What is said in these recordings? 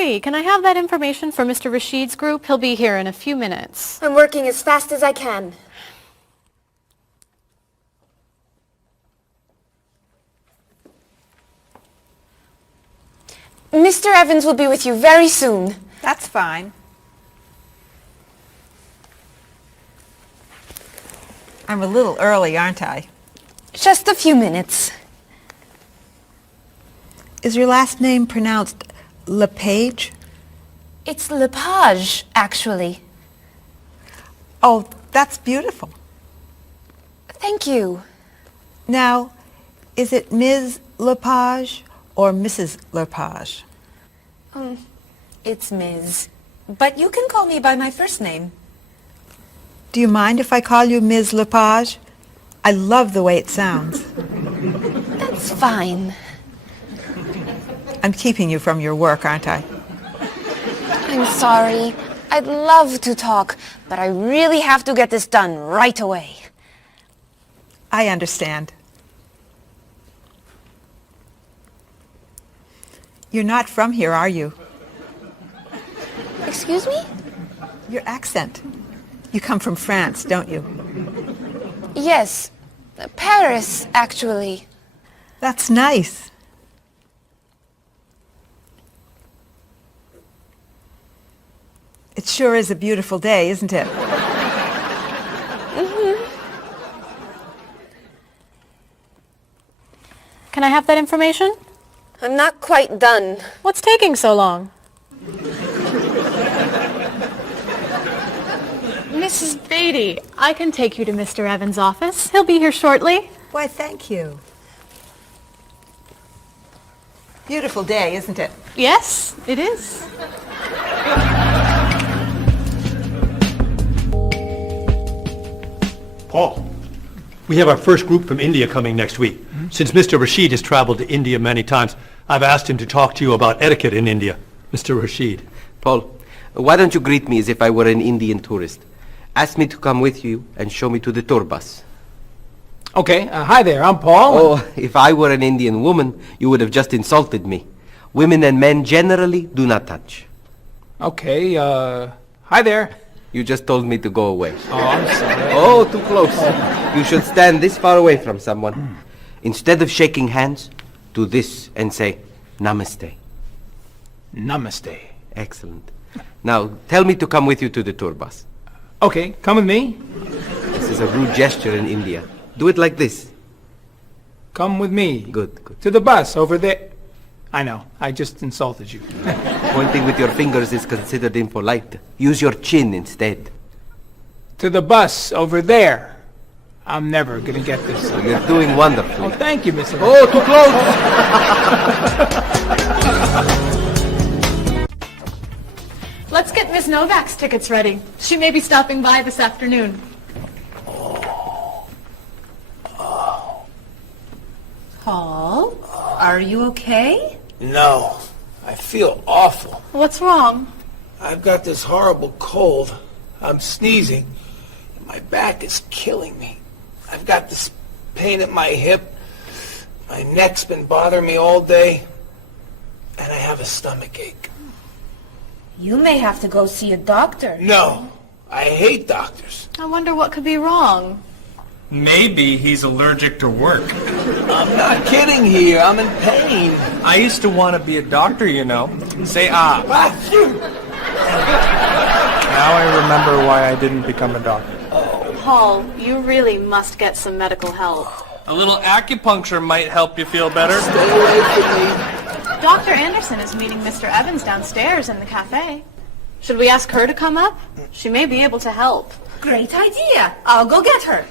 free. Can I have that information for Mr. Rashid's group? He'll be here in a few minutes. I'm working as fast as I can. Mr. Evans will be with you very soon. That's fine. I'm a little early, aren't I? Just a few minutes. Is your last name pronounced LePage? It's Lepage, actually. Oh, that's beautiful. Thank you. Now, is it Ms. Lepage or Mrs. Lepage? It's Ms. But you can call me by my first name. Do you mind if I call you Ms. Lepage? I love the way it sounds. That's fine. I'm keeping you from your work, aren't I? I'm sorry. I'd love to talk, but I really have to get this done right away. I understand. You're not from here, are you? Excuse me? Your accent. You come from France, don't you? Yes. Paris, actually. That's nice. It sure is a beautiful day, isn't it? Can I have that information? I'm not quite done. What's taking so long? Mrs. Beatty, I can take you to Mr. Evans' office. He'll be here shortly. Why, thank you. Beautiful day, isn't it? Yes, it is. Paul, we have our first group from India coming next week. Since Mr. Rashid has traveled to India many times, I've asked him to talk to you about etiquette in India. Mr. Rashid. Paul, why don't you greet me as if I were an Indian tourist? Ask me to come with you and show me to the tour bus. Okay, hi there, I'm Paul. Oh, if I were an Indian woman, you would have just insulted me. Women and men generally do not touch. Okay, hi there. You just told me to go away. Oh, I'm sorry. Oh, too close. You should stand this far away from someone. Instead of shaking hands, do this and say, Namaste. Namaste. Excellent. Now, tell me to come with you to the tour bus. Okay, come with me. This is a rude gesture in India. Do it like this. Come with me. Good, good. To the bus over there. I know, I just insulted you. Pointing with your fingers is considered impolite. Use your chin instead. To the bus over there. I'm never gonna get this. You're doing wonderfully. Oh, thank you, Mr. Oh, too close! Let's get Miss Novak's tickets ready. She may be stopping by this afternoon. Paul, are you okay? No, I feel awful. What's wrong? I've got this horrible cold. I'm sneezing. And my back is killing me. I've got this pain at my hip. My neck's been bothering me all day. And I have a stomach ache. You may have to go see a doctor. No, I hate doctors. I wonder what could be wrong. Maybe he's allergic to work. I'm not kidding here. I'm in pain. I used to want to be a doctor, you know. Say ah. Now I remember why I didn't become a doctor. Paul, you really must get some medical help. A little acupuncture might help you feel better. Stay away from me. Dr. Anderson is meeting Mr. Evans downstairs in the cafe. Should we ask her to come up? She may be able to help. Great idea. I'll go get her.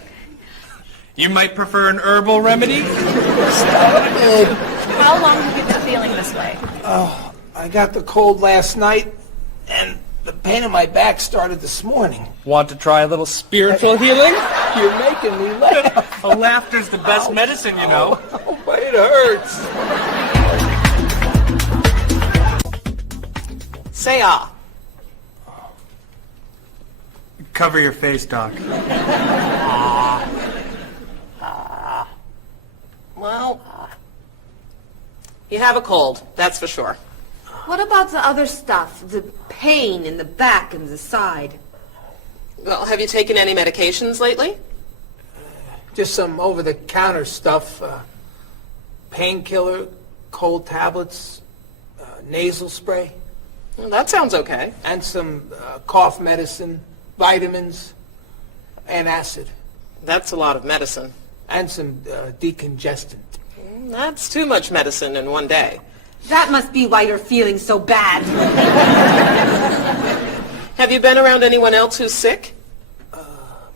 You might prefer an herbal remedy? Stop it. How long have you been feeling this way? Oh, I got the cold last night, and the pain in my back started this morning. Want to try a little spiritual healing? You're making me laugh. Laughter's the best medicine, you know. Oh, but it hurts. Say ah. Cover your face, Doc. Well, you have a cold, that's for sure. What about the other stuff? The pain in the back and the side? Well, have you taken any medications lately? Just some over-the-counter stuff. Painkiller, cold tablets, nasal spray. Well, that sounds okay. And some cough medicine, vitamins, and acid. That's a lot of medicine. And some decongestant. That's too much medicine in one day. That must be why you're feeling so bad. Have you been around anyone else who's sick?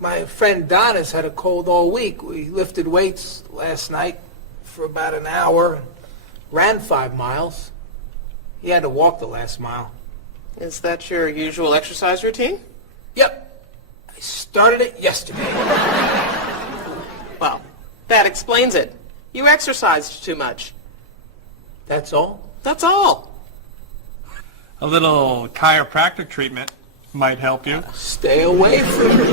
My friend Don has had a cold all week. We lifted weights last night for about an hour, ran 5 miles. He had to walk the last mile. Is that your usual exercise routine? Yep. I started it yesterday. Well, that explains it. You exercised too much. That's all? That's all. A little chiropractic treatment might help you. Stay away from me.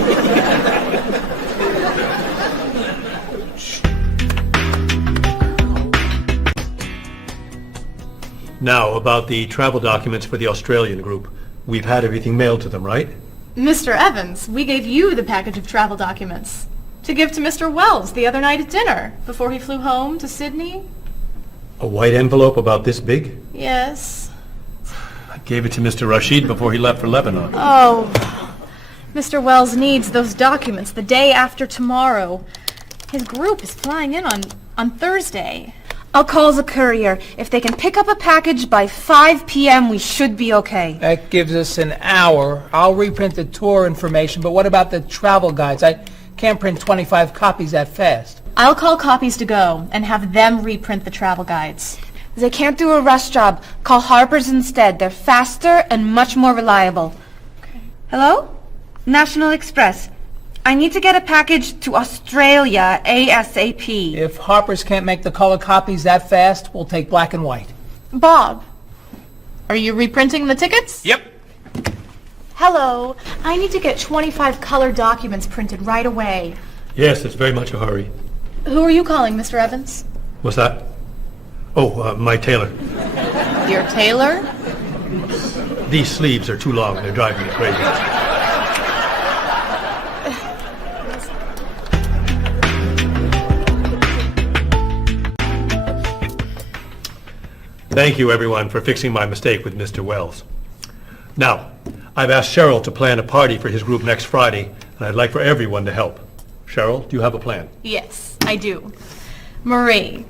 Now, about the travel documents for the Australian group. We've had everything mailed to them, right? Mr. Evans, we gave you the package of travel documents to give to Mr. Wells the other night at dinner before he flew home to Sydney. A white envelope about this big? Yes. I gave it to Mr. Rashid before he left for Lebanon. Oh, Mr. Wells needs those documents the day after tomorrow. His group is flying in on Thursday. I'll call the courier. If they can pick up a package by 5 p.m., we should be okay. That gives us an hour. I'll reprint the tour information, but what about the travel guides? I can't print 25 copies that fast. I'll call Copies to Go and have them reprint the travel guides. They can't do a rush job. Call Harper's instead. They're faster and much more reliable. Okay. Hello? National Express. I need to get a package to Australia ASAP. If Harper's can't make the color copies that fast, we'll take black and white. Bob, are you reprinting the tickets? Yep. Hello. I need to get 25 color documents printed right away. Yes, it's very much a hurry. Who are you calling, Mr. Evans? What's that? Oh, my tailor. Your tailor? These sleeves are too long. They're driving me crazy. Thank you, everyone, for fixing my mistake with Mr. Wells. Now, I've asked Cheryl to plan a party for his group next Friday, and I'd like for everyone to help. Cheryl, do you have a plan? Yes, I do. Marie,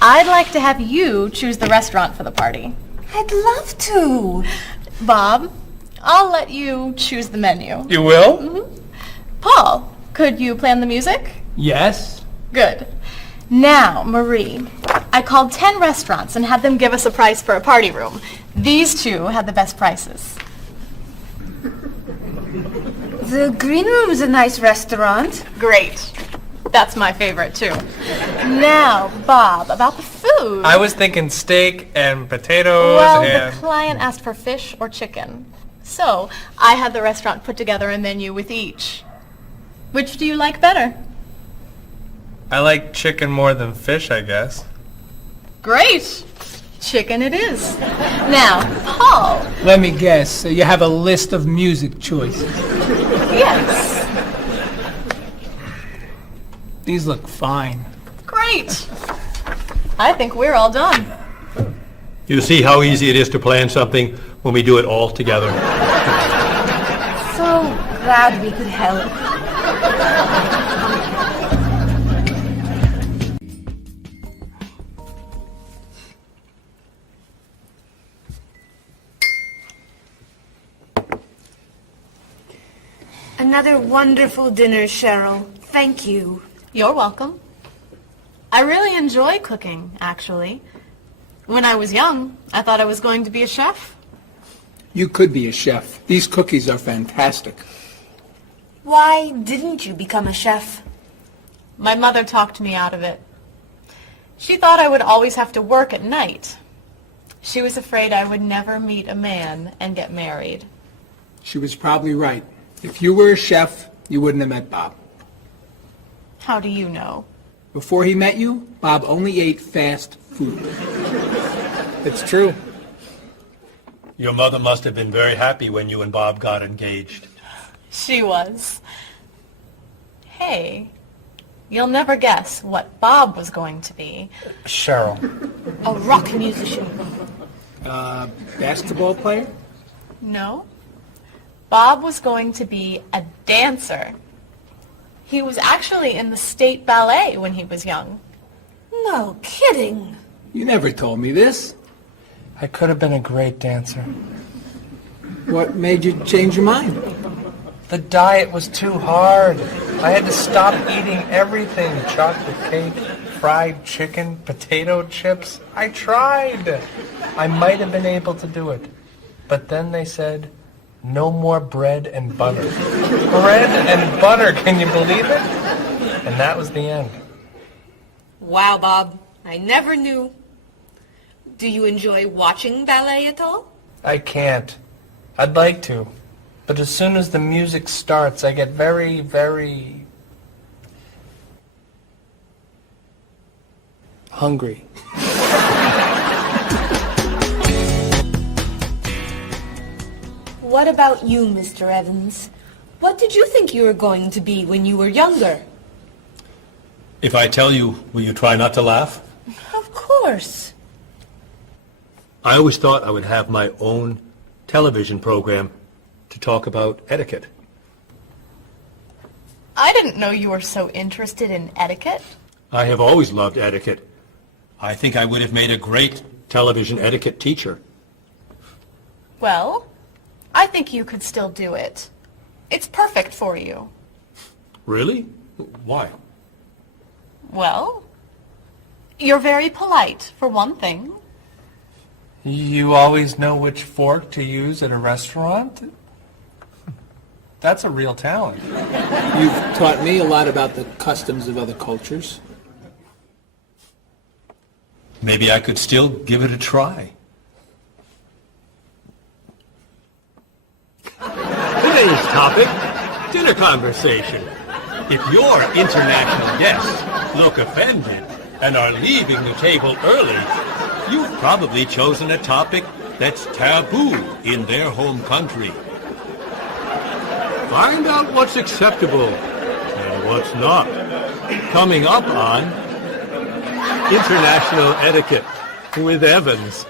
I'd like to have you choose the restaurant for the party. I'd love to. Bob, I'll let you choose the menu. You will? Mm-hmm. Paul, could you plan the music? Yes. Good. Now, Marie, I called 10 restaurants and had them give us a price for a party room. These two had the best prices. The Green Room's a nice restaurant. Great. That's my favorite, too. Now, Bob, about the food. I was thinking steak and potatoes Well, and... the client asked for fish or chicken. So, I had the restaurant put together a menu with each. Which do you like better? I like chicken more than fish, I guess. Great. Chicken it is. Now, Paul. Let me guess. You have a list of music choices. Yes. These look fine. Great. I think we're all done. You see how easy it is to plan something when we do it all together? So glad we could help. Another wonderful dinner, Cheryl. Thank you. You're welcome. I really enjoy cooking, actually. When I was young, I thought I was going to be a chef. You could be a chef. These cookies are fantastic. Why didn't you become a chef? My mother talked me out of it. She thought I would always have to work at night. She was afraid I would never meet a man and get married. She was probably right. If you were a chef, you wouldn't have met Bob. How do you know? Before he met you, Bob only ate fast food. It's true. Your mother must have been very happy when you and Bob got engaged. She was. Hey, you'll never guess what Bob was going to be. Cheryl. A rock musician. Basketball player? No. Bob was going to be a dancer. He was actually in the state ballet when he was young. No kidding. You never told me this. I could have been a great dancer. What made you change your mind? The diet was too hard. I had to stop eating everything. Chocolate cake, fried chicken, potato chips. I tried. I might have been able to do it. But then they said, no more bread and butter. Bread and butter, can you believe it? And that was the end. Wow, Bob. I never knew. Do you enjoy watching ballet at all? I can't. I'd like to. But as soon as the music starts, I get very, very hungry. What about you, Mr. Evans? What did you think you were going to be when you were younger? If I tell you, will you try not to laugh? Of course. I always thought I would have my own television program to talk about etiquette. I didn't know you were so interested in etiquette. I have always loved etiquette. I think I would have made a great television etiquette teacher. Well, I think you could still do it. It's perfect for you. Really? Why? Well, you're very polite, for one thing. You always know which fork to use at a restaurant? That's a real talent. You've taught me a lot about the customs of other cultures. Maybe I could still give it a try. Today's topic, dinner conversation. If your international guests look offended and are leaving the table early, you've probably chosen a topic that's taboo in their home country. Find out what's acceptable and what's not. Coming up on International Etiquette with Evans.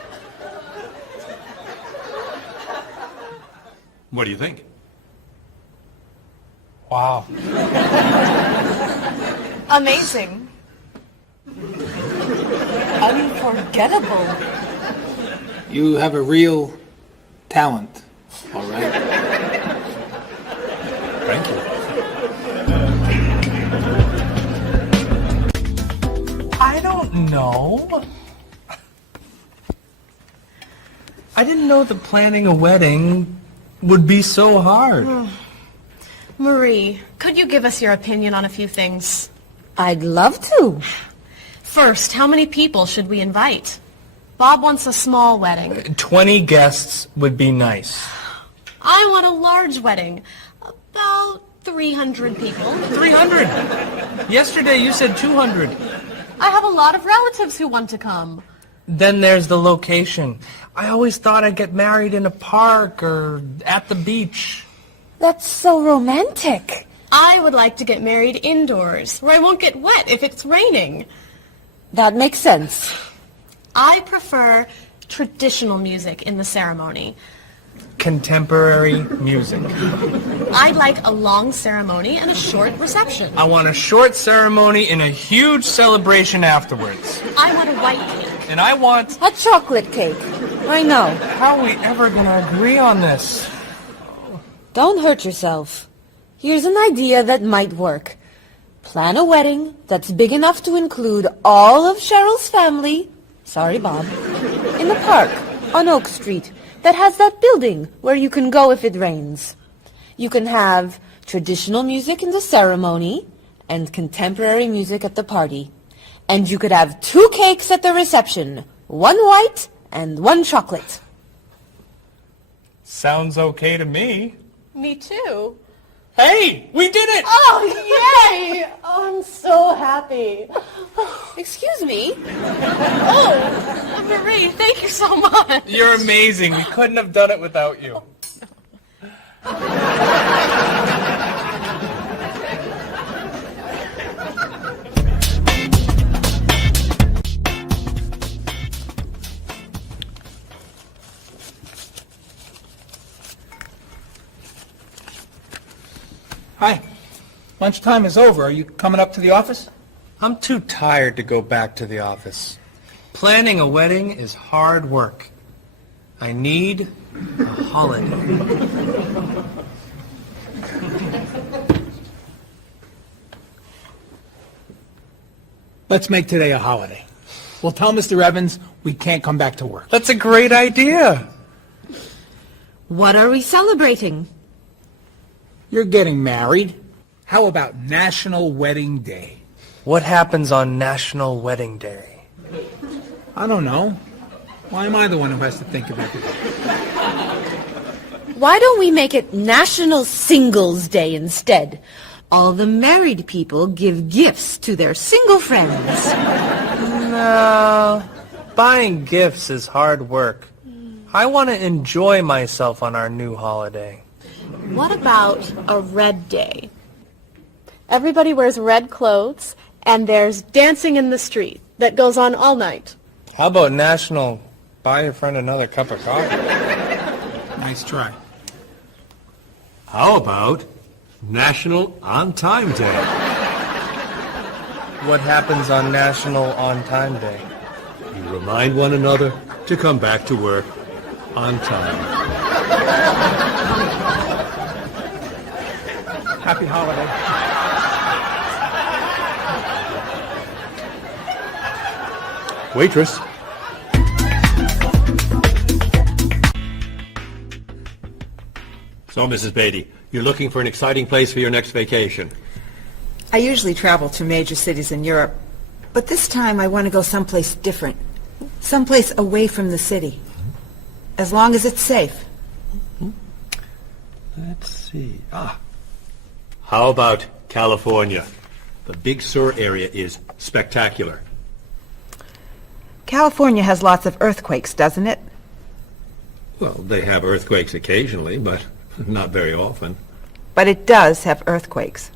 What do you think? Wow. Amazing. Unforgettable. You have a real talent, all right? Thank you. I don't know. I didn't know that planning a wedding would be so hard. Marie, could you give us your opinion on a few things? I'd love to. First, how many people should we invite? Bob wants a small wedding. 20 guests would be nice. I want a large wedding. About 300 people. 300? Yesterday you said 200. I have a lot of relatives who want to come. Then there's the location. I always thought I'd get married in a park or at the beach. That's so romantic. I would like to get married indoors, where I won't get wet if it's raining. That makes sense. I prefer traditional music in the ceremony. Contemporary music. I'd like a long ceremony and a short reception. I want a short ceremony and a huge celebration afterwards. I want a white cake. And I want... A chocolate cake. I know. How are we ever going to agree on this? Don't hurt yourself. Here's an idea that might work. Plan a wedding that's big enough to include all of Cheryl's family, sorry Bob, in a park on Oak Street that has that building where you can go if it rains. You can have traditional music in the ceremony and contemporary music at the party. And you could have 2 cakes at the reception, 1 white and 1 chocolate. Sounds okay to me. Me too. Hey, we did it! Oh, yay! Oh, I'm so happy. Excuse me? Oh, Marie, thank you so much. You're amazing. We couldn't have done it without you. Hi. Lunchtime is over. Are you coming up to the office? I'm too tired to go back to the office. Planning a wedding is hard work. I need a holiday. Let's make today a holiday. We'll tell Mr. Evans we can't come back to work. That's a great idea. What are we celebrating? You're getting married. How about National Wedding Day? What happens on National Wedding Day? I don't know. Why am I the one who has to think of everything? Why don't we make it National Singles Day instead? All the married people give gifts to their single friends. No, buying gifts is hard work. I want to enjoy myself on our new holiday. What about a red day? Everybody wears red clothes, and there's dancing in the street that goes on all night. How about National Buy Your Friend Another Cup of Coffee? Nice try. How about National On Time Day? What happens on National On Time Day? You remind one another to come back to work on time. Happy holiday. Waitress. So, Mrs. Beatty, you're looking for an exciting place for your next vacation. I usually travel to major cities in Europe, but this time I want to go someplace different. Someplace away from the city. As long as it's safe. Let's see. How about California? The Big Sur area is spectacular. California has lots of earthquakes, doesn't it? Well, they have earthquakes occasionally, but not very often. But it does have earthquakes.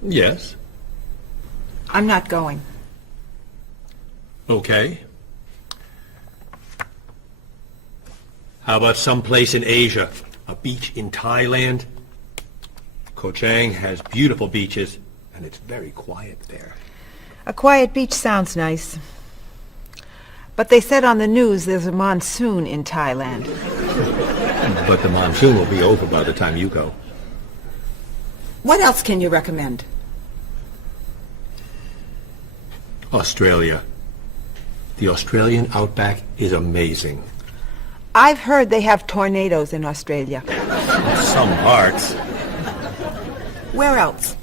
Yes. I'm not going. Okay. How about someplace in Asia? A beach in Thailand? Koh Chang has beautiful beaches, and it's very quiet there. A quiet beach sounds nice. But they said on the news there's a monsoon in Thailand. But the monsoon will be over by the time you go. What else can you recommend? Australia. The Australian outback is amazing. I've heard they have tornadoes in Australia. Some parts. Where else?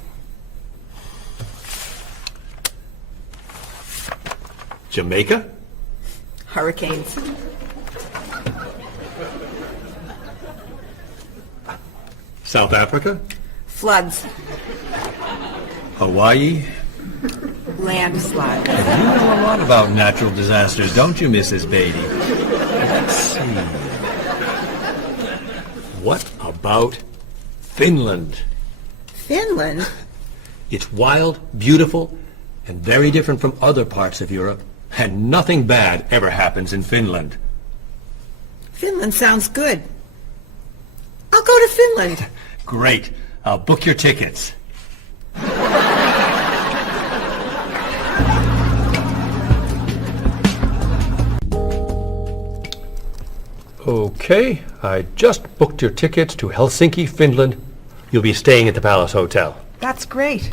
Jamaica? Hurricanes. South Africa? Floods. Hawaii? Landslides. You know a lot about natural disasters, don't you, Mrs. Beatty? Let's see. What about Finland? Finland? It's wild, beautiful, and very different from other parts of Europe. And nothing bad ever happens in Finland. Finland sounds good. I'll go to Finland. Great. I'll book your tickets. Okay, I just booked your tickets to Helsinki, Finland. You'll be staying at the Palace Hotel. That's great.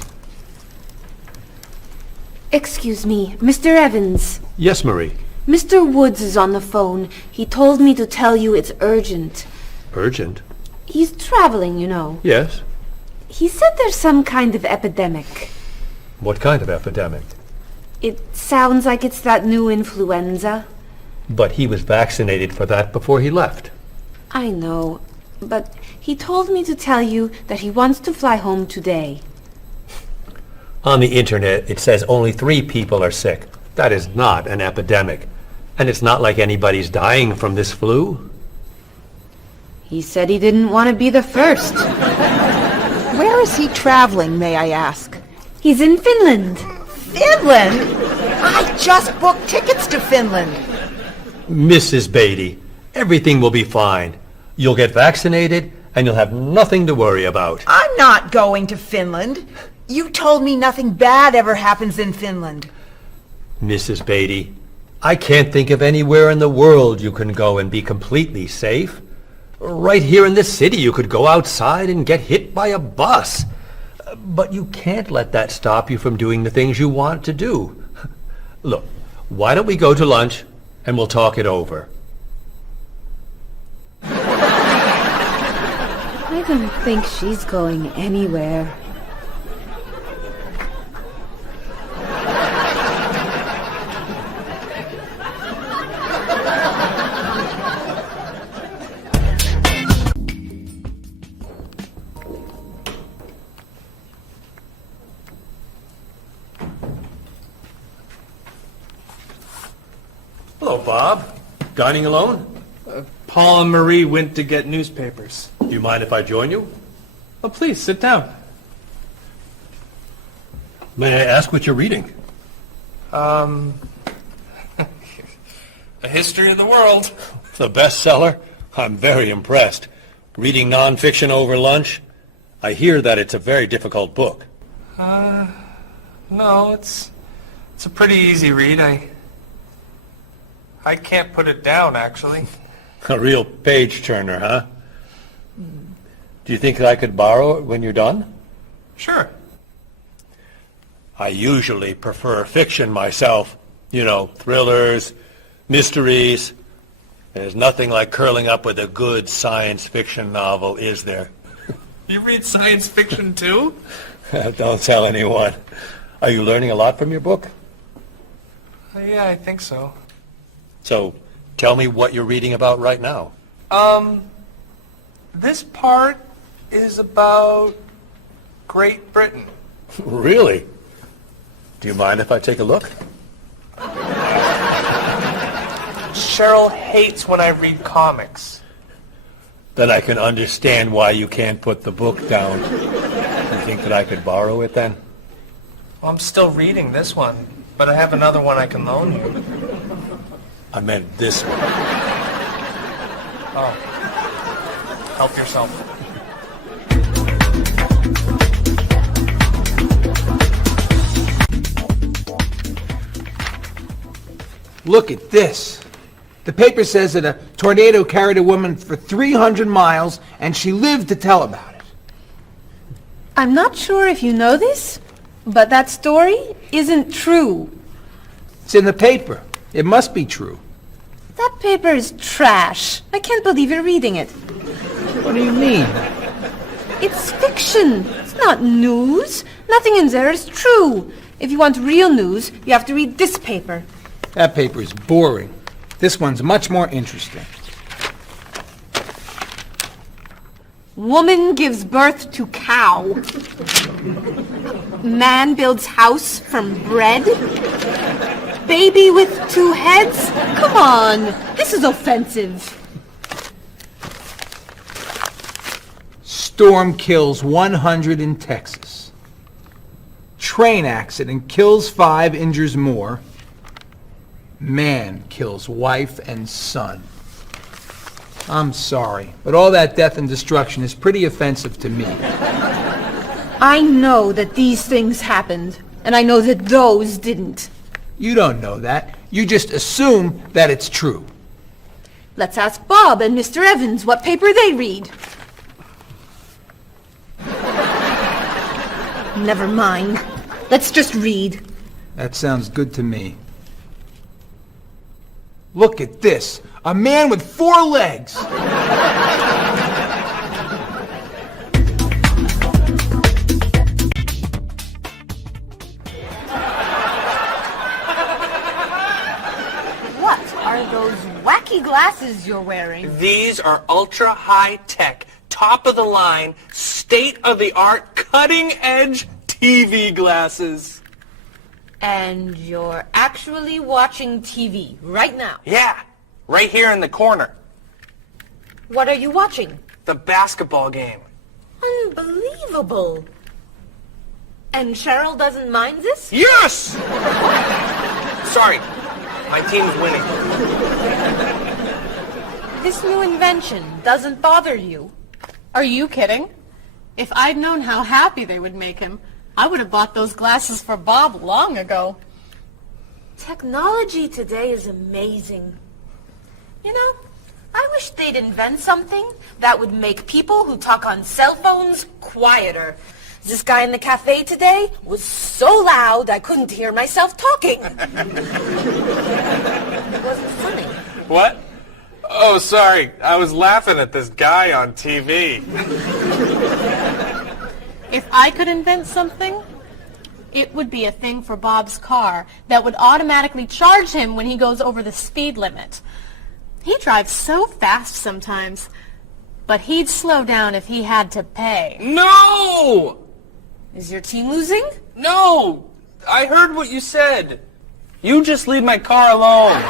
Excuse me, Mr. Evans. Yes, Marie. Mr. Woods is on the phone. He told me to tell you it's urgent. Urgent? He's traveling, you know. Yes. He said there's some kind of epidemic. What kind of epidemic? It sounds like it's that new influenza. But he was vaccinated for that before he left. I know, but He told me to tell you that he wants to fly home today. On the internet, it says only 3 people are sick. That is not an epidemic. And it's not like anybody's dying from this flu. He said he didn't want to be the first. Where is he traveling, may I ask? He's in Finland. Finland? I just booked tickets to Finland. Mrs. Beatty, everything will be fine. You'll get vaccinated, and you'll have nothing to worry about. I'm not going to Finland. You told me nothing bad ever happens in Finland. Mrs. Beatty, I can't think of anywhere in the world you can go and be completely safe. Right here in this city, you could go outside and get hit by a bus. But you can't let that stop you from doing the things you want to do. Look, why don't we go to lunch and we'll talk it over? I don't think she's going anywhere. Hello, Bob. Dining alone? Paul and Marie went to get newspapers. Do you mind if I join you? Oh, please, sit down. May I ask what you're reading? A history of the world. The bestseller? I'm very impressed. Reading nonfiction over lunch? I hear that it's a very difficult book. No, it's a pretty easy read. I can't put it down, actually. A real page-turner, huh? Do you think I could borrow it when you're done? Sure. I usually prefer fiction myself. You know, thrillers, mysteries. There's nothing like curling up with a good science fiction novel, is there? You read science fiction, too? Don't tell anyone. Are you learning a lot from your book? Yeah, I think so. So, tell me what you're reading about right now. This part is about Great Britain. Really? Do you mind if I take a look? Cheryl hates when I read comics. Then I can understand why you can't put the book down. You think that I could borrow it then? Well, I'm still reading this one, but I have another one I can loan you. I meant this one. Oh. Help yourself. Look at this. The paper says that a tornado carried a woman for 300 miles, and she lived to tell about it. I'm not sure if you know this, but that story isn't true. It's in the paper. It must be true. That paper is trash. I can't believe you're reading it. What do you mean? It's fiction. It's not news. Nothing in there is true. If you want real news, you have to read this paper. That paper is boring. This one's much more interesting. Woman gives birth to cow. Man builds house from bread. Baby with 2 heads? Come on, this is offensive. Storm kills 100 in Texas. Train accident kills 5, injures more. Man kills wife and son. I'm sorry, but all that death and destruction is pretty offensive to me. I know that these things happened, and I know that those didn't. You don't know that. You just assume that it's true. Let's ask Bob and Mr. Evans what paper they read. Never mind. Let's just read. That sounds good to me. Look at this. A man with 4 legs. What are those wacky glasses you're wearing? These are ultra high tech top-of-the-line, state-of-the-art, cutting-edge TV glasses. And you're actually watching TV right now. Yeah, right here in the corner. What are you watching? The basketball game. Unbelievable. And Cheryl doesn't mind this? Yes! Sorry, my team's winning. This new invention doesn't bother you. Are you kidding? If I'd known how happy they would make him, I would have bought those glasses for Bob long ago. Technology today is amazing. You know, I wish they'd invent something that would make people who talk on cell phones quieter. This guy in the cafe today was so loud I couldn't hear myself talking. It wasn't funny. What? Oh, sorry. I was laughing at this guy on TV. If I could invent something, it would be a thing for Bob's car that would automatically charge him when he goes over the speed limit. He drives so fast sometimes, but he'd slow down if he had to pay. No! Is your team losing? No! I heard what you said. You just leave my car alone.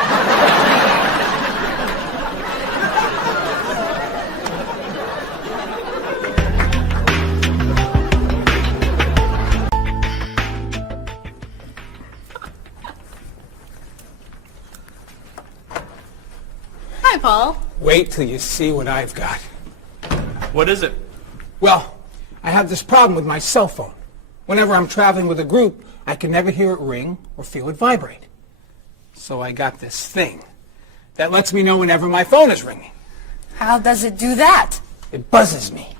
Hi, Paul. Wait till you see what I've got. What is it? Well, I have this problem with my cell phone. Whenever I'm traveling with a group, I can never hear it ring or feel it vibrate. So I got this thing that lets me know whenever my phone is ringing. How does it do that? It buzzes me.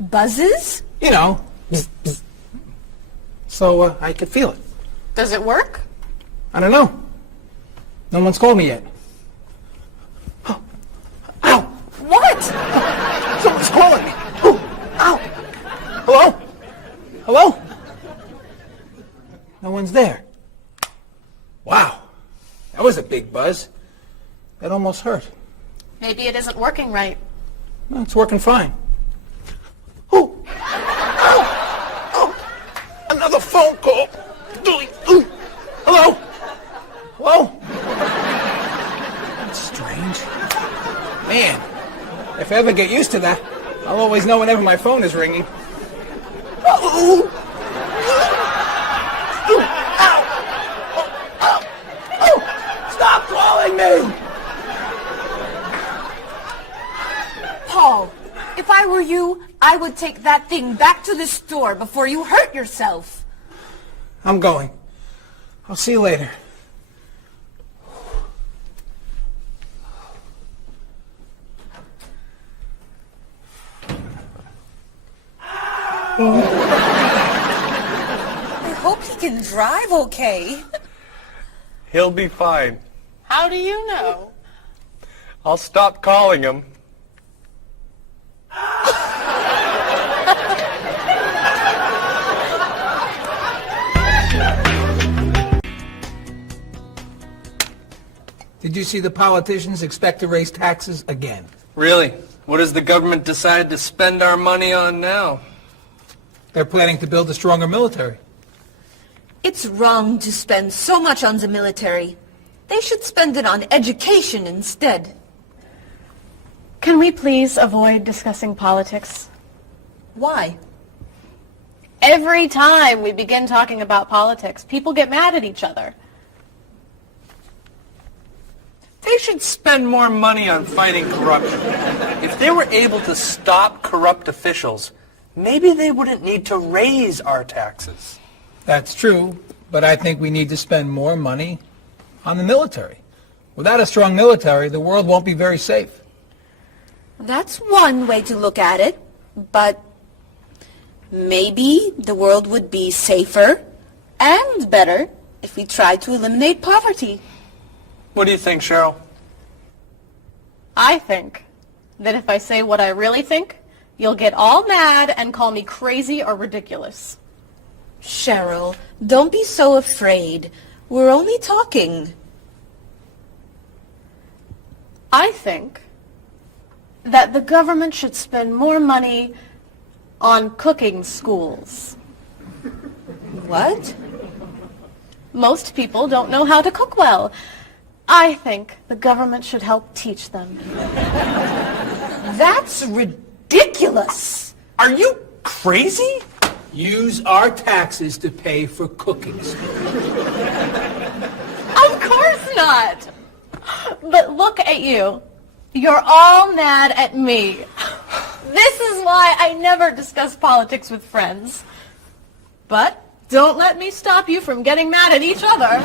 Buzzes? You know, bzz, bzz. So I can feel it. Does it work? I don't know. No one's called me yet. Ow! What? Someone's calling me. Ooh, ow! Hello? Hello? No one's there. Wow. That was a big buzz. That almost hurt. Maybe it isn't working right. No, it's working fine. Ooh! Ow! Oh! Another phone call. Ooh. Hello? Hello? That's strange. Man, if I ever get used to that, I'll always know whenever my phone is ringing. Ooh. Ooh. Ow! Oh, ow! Oh! Stop calling me! Paul, if I were you, I would take that thing back to the store before you hurt yourself. I'm going. I'll see you later. I hope he can drive okay. He'll be fine. How do you know? I'll stop calling him. Did you see the politicians expect to raise taxes again? Really? What has the government decided to spend our money on now? They're planning to build a stronger military. It's wrong to spend so much on the military. They should spend it on education instead. Can we please avoid discussing politics? Why? Every time we begin talking about politics, people get mad at each other. They should spend more money on fighting corruption. If they were able to stop corrupt officials, maybe they wouldn't need to raise our taxes. That's true, but I think we need to spend more money on the military. Without a strong military, the world won't be very safe. That's one way to look at it, but maybe the world would be safer and better if we tried to eliminate poverty. What do you think, Cheryl? I think that if I say what I really think, you'll get all mad and call me crazy or ridiculous. Cheryl, don't be so afraid. We're only talking. I think that the government should spend more money on cooking schools. What? Most people don't know how to cook well. I think the government should help teach them. That's ridiculous. Are you crazy? Use our taxes to pay for cooking school. Of course not. But look at you. You're all mad at me. This is why I never discuss politics with friends. But don't let me stop you from getting mad at each other.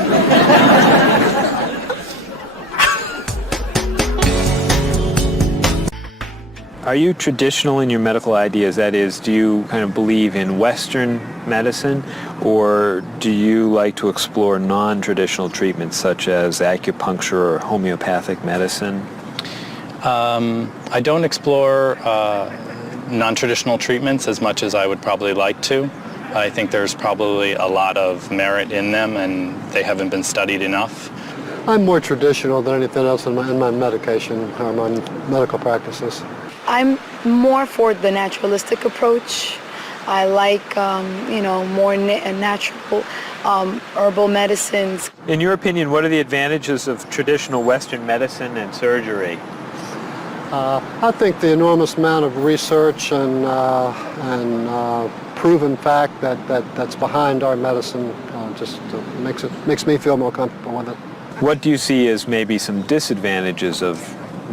Are you traditional in your medical ideas? That is, do you kind of believe in Western medicine, or do you like to explore non-traditional treatments such as acupuncture or homeopathic medicine? I don't explore non-traditional treatments as much as I would probably like to. I think there's probably a lot of merit in them, and they haven't been studied enough. I'm more traditional than anything else in my medication or my medical practices. I'm more for the naturalistic approach. I like, more natural herbal medicines. In your opinion, what are the advantages of traditional Western medicine and surgery? I think the enormous amount of research and proven fact that's behind our medicine just makes me feel more comfortable with it. What do you see as maybe some disadvantages of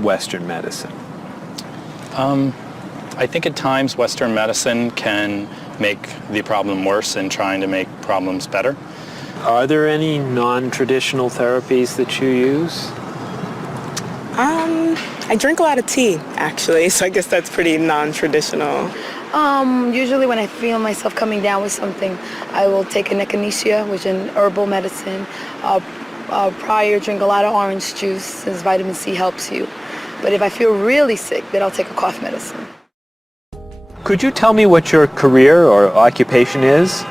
Western medicine? I think at times Western medicine can make the problem worse in trying to make problems better. Are there any non-traditional therapies that you use? I drink a lot of tea, actually, so I guess that's pretty non-traditional. Usually when I feel myself coming down with something, I will take an echinacea, which is an herbal medicine. Prior, drink a lot of orange juice, since vitamin C helps you. But if I feel really sick, then I'll take a cough medicine. Could you tell me what your career or occupation is?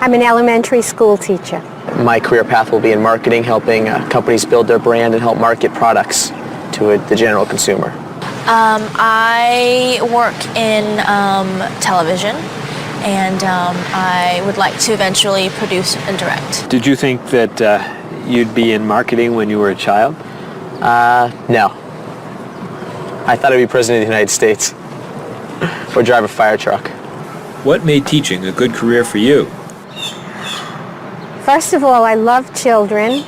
I'm an elementary school teacher. My career path will be in marketing, helping companies build their brand and help market products to the general consumer. I work in television, and I would like to eventually produce and direct. Did you think that you'd be in marketing when you were a child? No. I thought I'd be president of the United States or drive a fire truck. What made teaching a good career for you? First of all, I love children,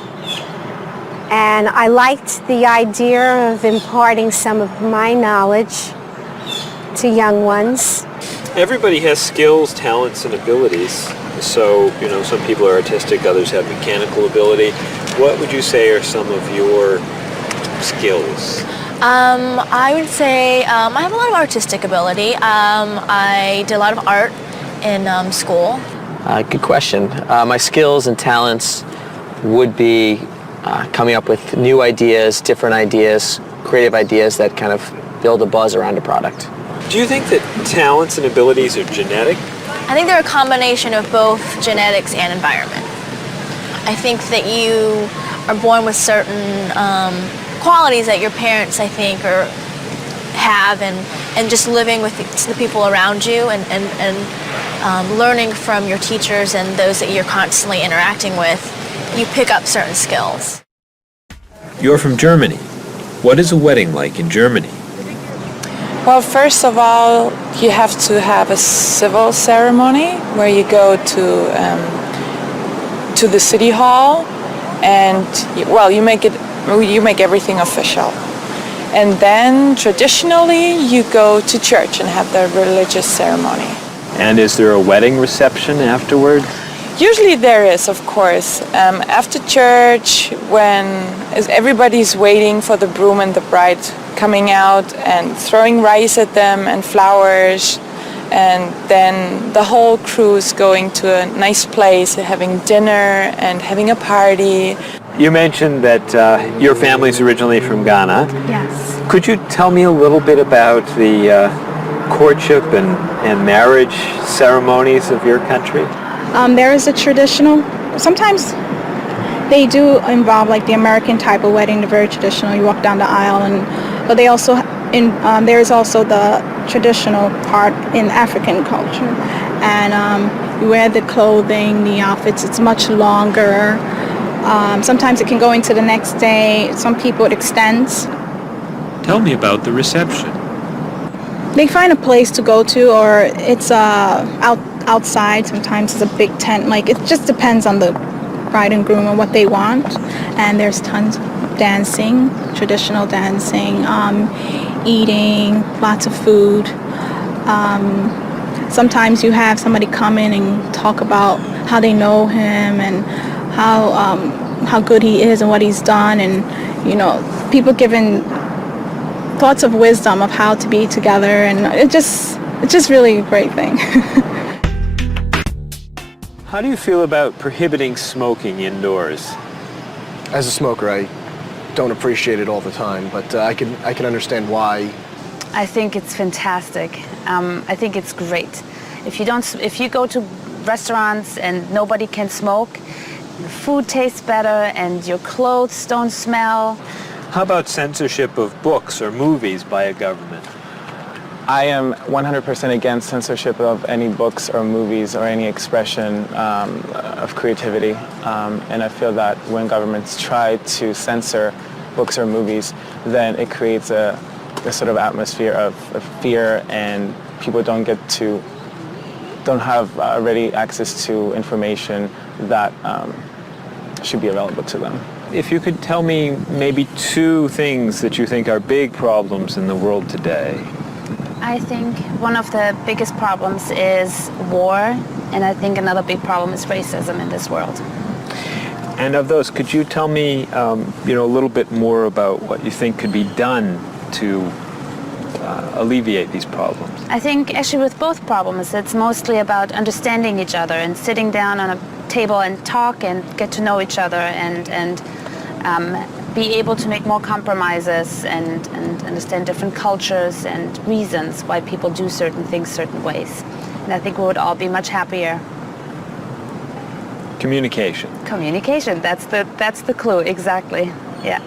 and I liked the idea of imparting some of my knowledge to young ones. Everybody has skills, talents, and abilities. So, some people are artistic, others have mechanical ability. What would you say are some of your skills? I would say I have a lot of artistic ability. I did a lot of art in school. Good question. My skills and talents would be coming up with new ideas, different ideas, creative ideas that kind of build a buzz around a product. Do you think that talents and abilities are genetic? I think they're a combination of both genetics and environment. I think that you are born with certain qualities that your parents, I think, have, and just living with the people around you and learning from your teachers and those that you're constantly interacting with, you pick up certain skills. You're from Germany. What is a wedding like in Germany? Well, first of all, you have to have a civil ceremony where you go to the city hall, and you make everything official. And then traditionally you go to church and have the religious ceremony. And is there a wedding reception afterward? Usually there is, of course. After church, when everybody's waiting for the groom and the bride coming out and throwing rice at them and flowers, and then the whole crew is going to a nice place, having dinner and having a party. You mentioned that your family's originally from Ghana. Yes. Could you tell me a little bit about the courtship and marriage ceremonies of your country? There is a traditional, sometimes they do involve like the American type of wedding, the very traditional, you walk down the aisle, but they also there's also the traditional part in African culture. And you wear the clothing, the outfits, it's much longer. Sometimes it can go into the next day. Some people it extends. Tell me about the reception. They find a place to go to, or it's outside. Sometimes it's a big tent. Like, it just depends on the bride and groom and what they want. And there's tons of dancing, traditional dancing, eating, lots of food. Sometimes you have somebody come in and talk about how they know him and how good he is and what he's done, and people giving thoughts of wisdom of how to be together, and it's just really a great thing. How do you feel about prohibiting smoking indoors? As a smoker, I don't appreciate it all the time, but I can understand why. I think it's fantastic. I think it's great. If you go to restaurants and nobody can smoke, the food tastes better and your clothes don't smell. How about censorship of books or movies by a government? I am 100% against censorship of any books or movies or any expression of creativity. And I feel that when governments try to censor books or movies, then it creates a sort of atmosphere of fear, and people don't have ready access to information that should be available to them. If you could tell me maybe two things that you think are big problems in the world today. I think one of the biggest problems is war, and I think another big problem is racism in this world. And of those, could you tell me a little bit more about what you think could be done to alleviate these problems? I think actually with both problems, it's mostly about understanding each other and sitting down on a table and talk and get to know each other and be able to make more compromises and understand different cultures and reasons why people do certain things certain ways. And I think we would all be much happier. Communication. Communication, that's the clue, exactly. Yeah.